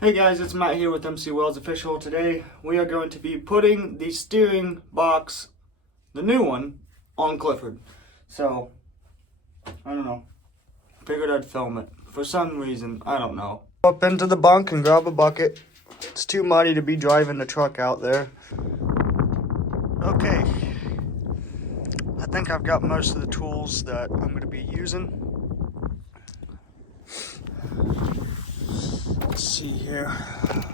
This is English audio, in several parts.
Hey guys, it's Matt here with MC Wells Official. Today we are going to be putting the steering box, the new one, on Clifford. So, I don't know. Figured I'd film it. For some reason, I don't know. Up into the bunk and grab a bucket. It's too muddy to be driving the truck out there. Okay. I think I've got most of the tools that I'm going to be using. Let's see here. I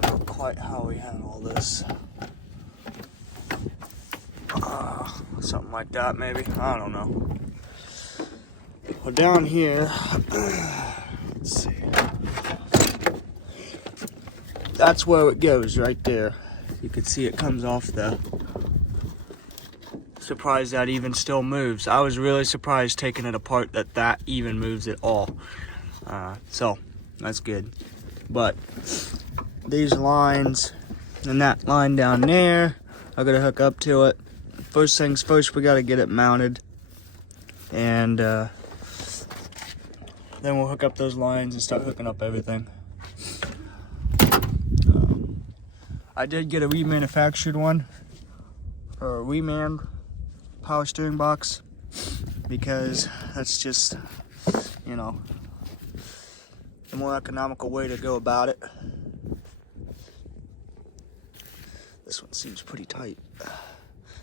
don't know quite how we handle this. Something like that, maybe. I don't know. Well, down here, let's see. That's where it goes, right there. You can see it comes off the. Surprised that even still moves. I was really surprised taking it apart that even moves at all. So that's good. But these lines and that line down there, I gotta hook up to it. First things first, we gotta get it mounted, and then we'll hook up those lines and start hooking up everything. I did get a remanufactured one, or a reman power steering box, because that's just, you know, the more economical way to go about it. This one seems pretty tight.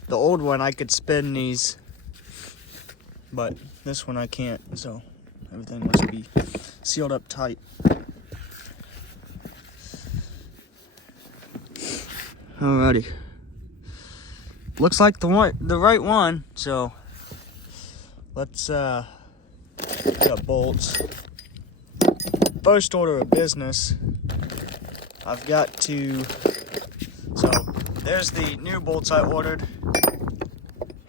The old one I could spin these, but this one I can't, so everything must be sealed up tight. Alrighty. Looks like the right one, so let's got bolts. First order of business, I've got to, so there's the new bolts I ordered.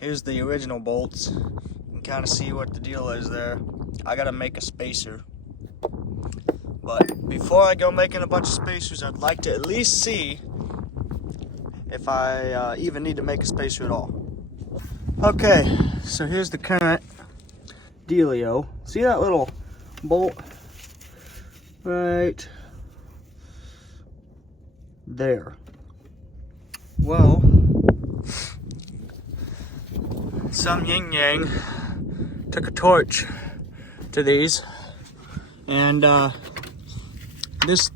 Here's the original bolts. You can kind of see what the deal is there. I gotta make a spacer. But before I go making a bunch of spacers, I'd like to at least see if I even need to make a spacer at all. Okay, so here's the current dealio. See that little bolt right there? Well, some yin yang took a torch to these, and this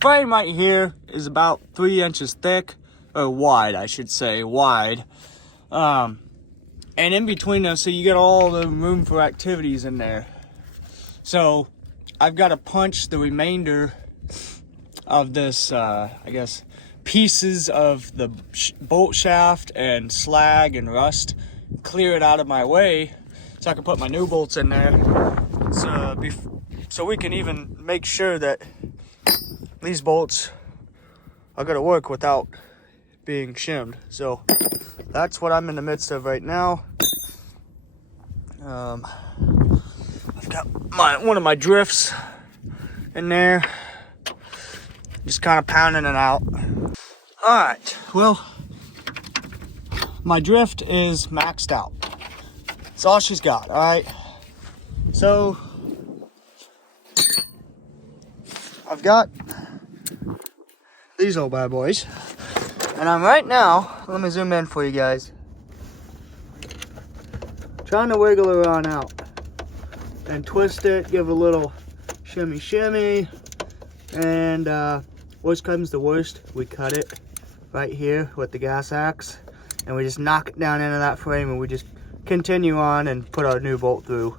frame right here is about 3 inches thick, or wide, I should say, wide. And in between those, so you get all the room for activities in there. So I've got to punch the remainder of this, I guess, pieces of the bolt shaft and slag and rust, clear it out of my way so I can put my new bolts in there. So we can even make sure that these bolts are going to work without being shimmed. So that's what I'm in the midst of right now. I've got one of my drifts in there, just kind of pounding it out. All right, well, my drift is maxed out. That's all she's got. All right, so I've got these old bad boys, and I'm right now, let me zoom in for you guys, trying to wiggle her on out and twist it, give it a little shimmy shimmy, and worst comes to worst, we cut it right here with the gas axe, and we just knock it down into that frame, and we just continue on and put our new bolt through.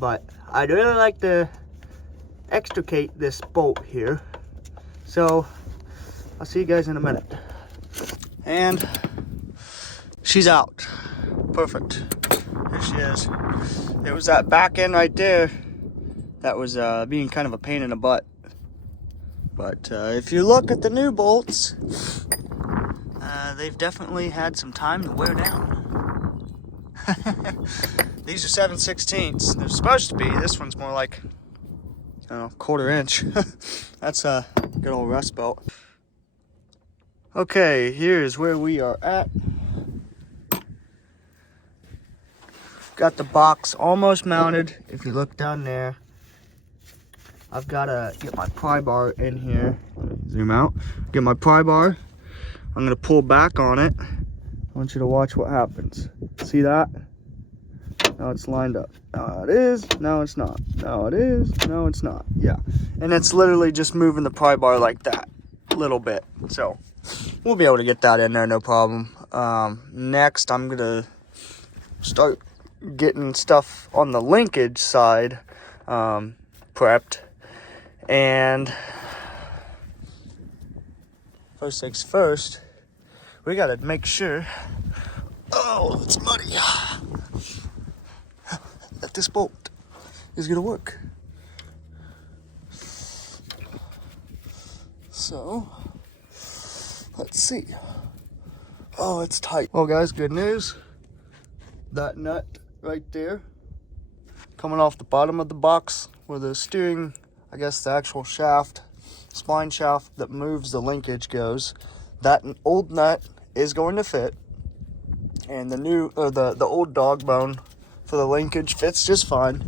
But I'd really like to extricate this bolt here, so I'll see you guys in a minute. And she's out. Perfect. There she is. It was that back end right there that was being kind of a pain in the butt. But if you look at the new bolts, they've definitely had some time to wear down. These are 7/16. They're supposed to be. This one's more like, I don't know, 1/4 inch. That's a good old rust belt. Okay, here's where we are at. Got the box almost mounted. If you look down there, I've got to get my pry bar in here. Zoom out. Get my pry bar. I'm going to pull back on it. I want you to watch what happens. See that? Now it's lined up. Now it is. Now it's not. Now it is. Now it's not. Yeah. And it's literally just moving the pry bar like that a little bit. So we'll be able to get that in there, no problem. Next, I'm going to start getting stuff on the linkage side prepped. And first things first, we got to make sure, oh, it's muddy, that this bolt is going to work. So, let's see. Oh, it's tight. Well, guys, good news. That nut right there, coming off the bottom of the box where the steering, I guess the actual shaft, spline shaft that moves the linkage goes, that old nut is going to fit, and the new, or the old dog bone for the linkage fits just fine.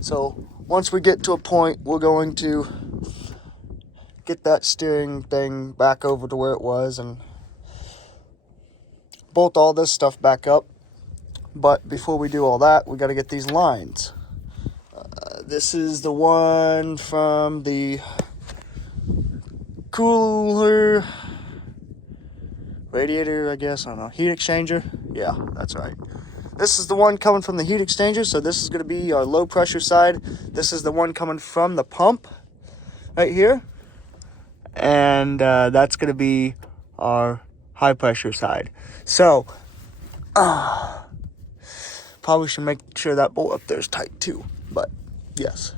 So once we get to a point, we're going to get that steering thing back over to where it was and bolt all this stuff back up. But before we do all that, we got to get these lines. This is the one from the cooler radiator, I guess. I don't know. Heat exchanger. Yeah, that's right. This is the one coming from the heat exchanger. So this is going to be our low pressure side. This is the one coming from the pump right here. And that's going to be our high pressure side. So, probably should make sure that bolt up there is tight too. But, yes.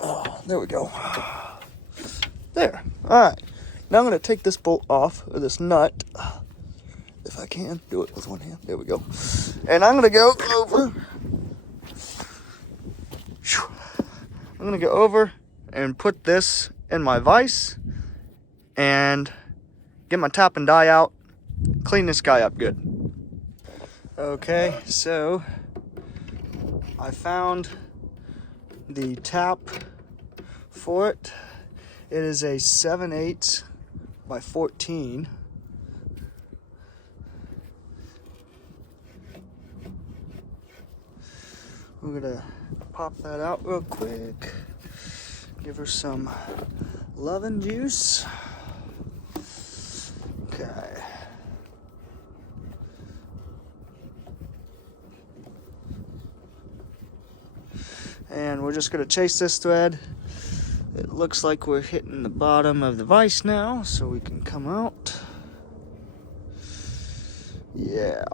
Oh, there we go. There. All right. Now I'm going to take this bolt off, or this nut. If I can, do it with one hand. There we go. And I'm going to go over. I'm going to go over and put this in my vise and get my tap and die out. Clean this guy up good. Okay, so I found the tap for it. It is a 7/8 by 14. We're gonna pop that out real quick. Give her some loving juice. Okay. And we're just gonna chase this thread. It looks like we're hitting the bottom of the vise now, so we can come out. Yeah.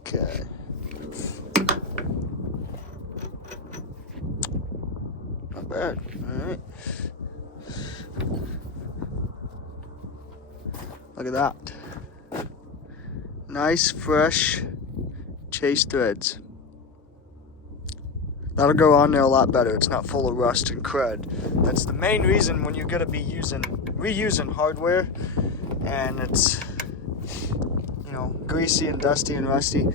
Okay. Not bad. All right. Look at that. Nice, fresh chase threads. That'll go on there a lot better. It's not full of rust and crud. That's the main reason when you're gonna be reusing hardware and it's, you know, greasy and dusty and rusty.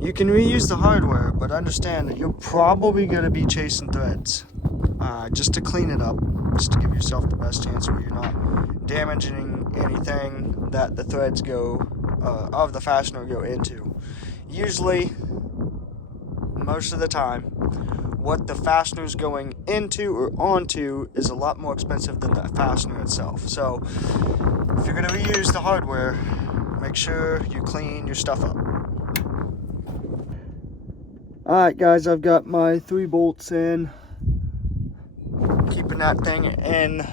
You can reuse the hardware, but understand that you're probably gonna be chasing threads, just to clean it up, just to give yourself the best chance where you're not damaging anything that the threads of the fastener go into. Usually, most of the time, what the fastener's going into or onto is a lot more expensive than the fastener itself. So if you're going to reuse the hardware, make sure you clean your stuff up. Alright guys, I've got my 3 bolts in, keeping that thing in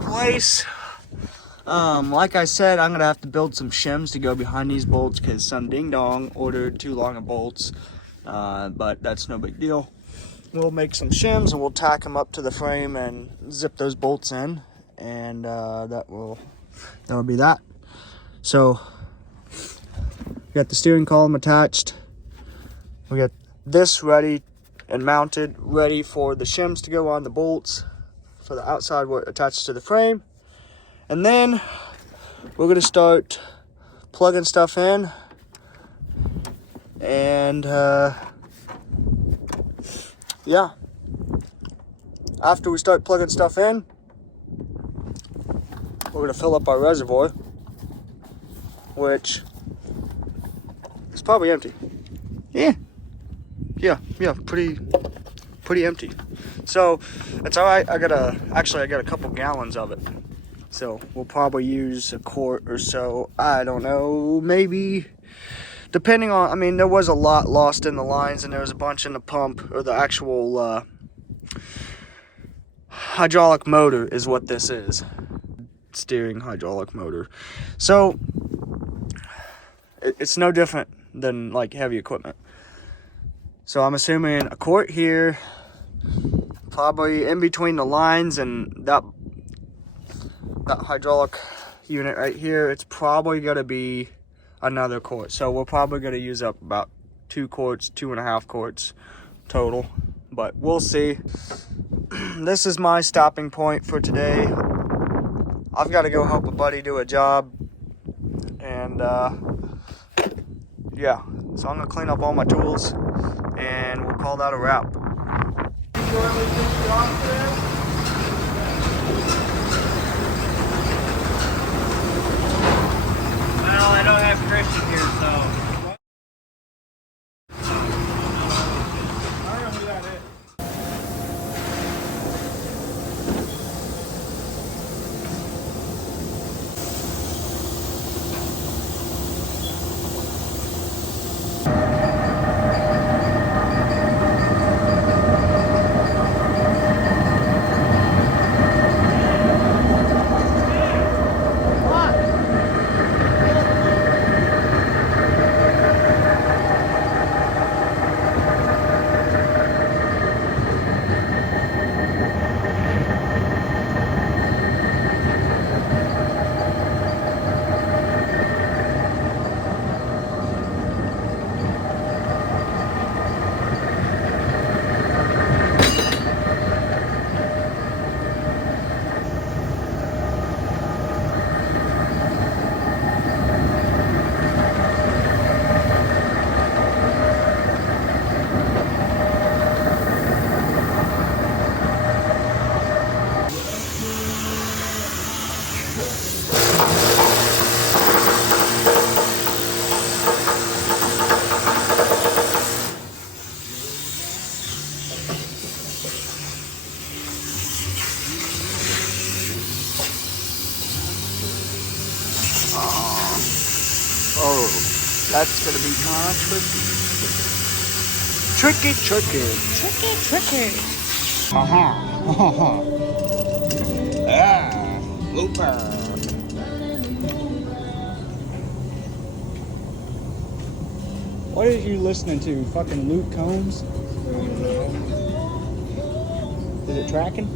place. Like I said, I'm gonna have to build some shims to go behind these bolts because some ding dong ordered too long of bolts, but that's no big deal. We'll make some shims and we'll tack them up to the frame and zip those bolts in, and that'll be that. So we got the steering column attached. We got this ready and mounted, ready for the shims to go on the bolts for the outside where it attaches to the frame. And then we're gonna start plugging stuff in And yeah, after we start plugging stuff in, we're gonna fill up our reservoir, which is probably empty. Yeah, pretty empty. So it's all right. I got a couple gallons of it. So we'll probably use a quart or so. I don't know, maybe, depending on, I mean, there was a lot lost in the lines, and there was a bunch in the pump, or the actual hydraulic motor is what this is. Steering hydraulic motor. So it's no different than like heavy equipment. So I'm assuming a quart here, probably in between the lines and that hydraulic unit right here, it's probably gonna be another quart. So we're probably gonna use up about 2 quarts, 2.5 quarts total, but we'll see. This is my stopping point for today. I've got to go help a buddy do a job, and yeah, so I'm gonna clean up all my tools and we'll call that a wrap. Well, I don't have Christian here, so oh, that's gonna be kind of tricky. Tricky. Ah, looper. What are you listening to? Fucking Luke Combs? Is it tracking?